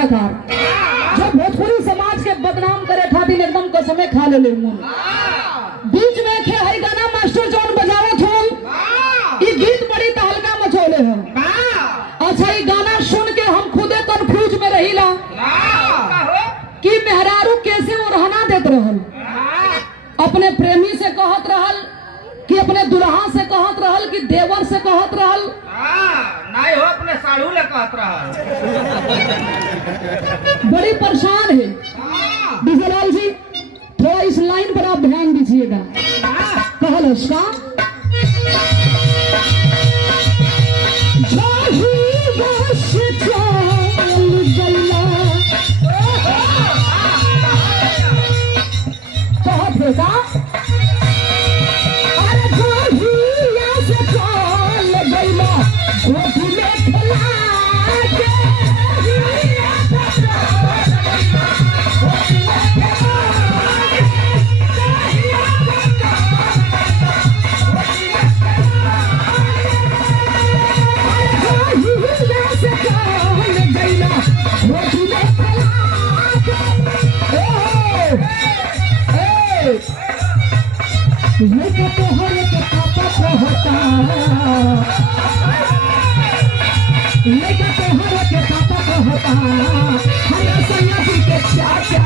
कलाकार जो भोजपुरी समाज के बदनाम करे खातिर एकदम कसमे खा ले बीच में खे है गाना मास्टर जॉन बजावत हो ये गीत बड़ी तहलका मचौले हो। अच्छा ये गाना सुन के हम खुदे कंफ्यूज में रहीला कि मेहरारू कैसे वो रहना देत रहल, अपने प्रेमी से कहत रहल कि अपने दुल्हा से कहत रहल कि देवर से कहत रहल, नहीं हो अपने साड़ू ले कहत रहल। बड़ी परेशान है बिजलाल जी, थोड़ा इस लाइन पर आप ध्यान दीजिएगा। कहल उसका कहत है का ये तो हर के पापा कहता, ये तो हर के पापा कहता, हर सैया जी के चाचा